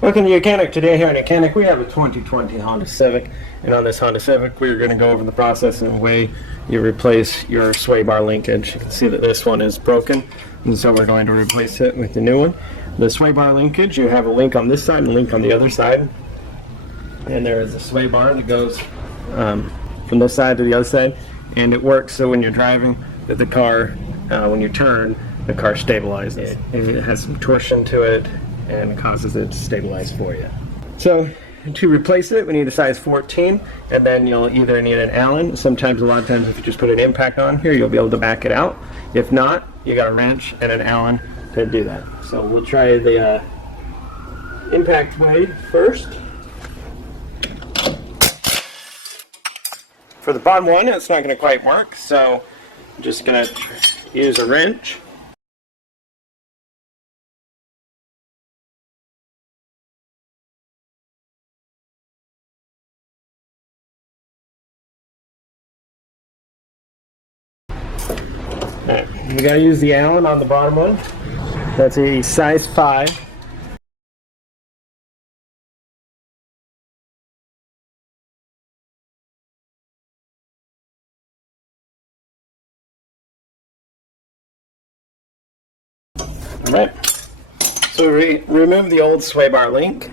Welcome to YOUCANIC. Today here on YOUCANIC we have a 2020 Honda Civic, and on this Honda Civic we're going to go over the process and the way you replace your sway bar linkage. You can see that this one is broken, and so we're going to replace it with the new one. The sway bar linkage, you have a link on this side and a link on the other side, and there is a sway bar that goes from this side to the other side, and it works so when you're driving that the car, when you turn, the car stabilizes. It has some torsion to it and causes it to stabilize for you. So to replace it, we need a size 14, and then you'll either need an Allen. Sometimes, a lot of times, if you just put an impact on here, you'll be able to back it out. If not, you got a wrench and an Allen to do that. So we'll try the impact way first. For the bottom one, it's not going to quite work, so I'm just going to use a wrench. Alright, we gotta use the Allen on the bottom one. That's a size 5. Alright, so we remove the old sway bar link,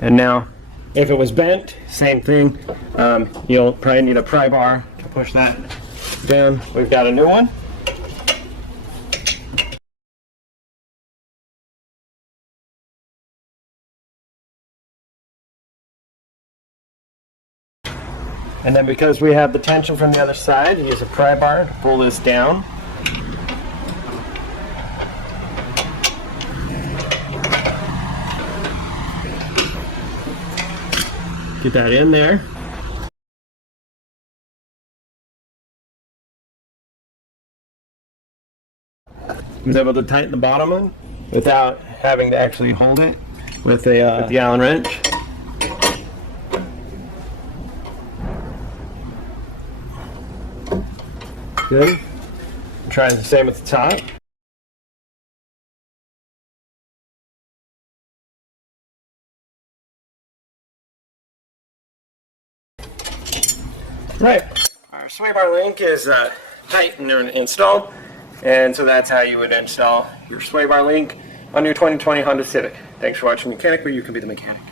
and now if it was bent, same thing. You'll probably need a pry bar to push that down. We've got a new one. And then because we have the tension from the other side, use a pry bar to pull this down. Get that in there. I was able to tighten the bottom one without having to actually hold it with the Allen wrench. Good. Try the same with the top. Right. Our sway bar link is tight and installed, and so that's how you would install your sway bar link on your 2020 Honda Civic. Thanks for watching YOUCANIC, where you can be the mechanic.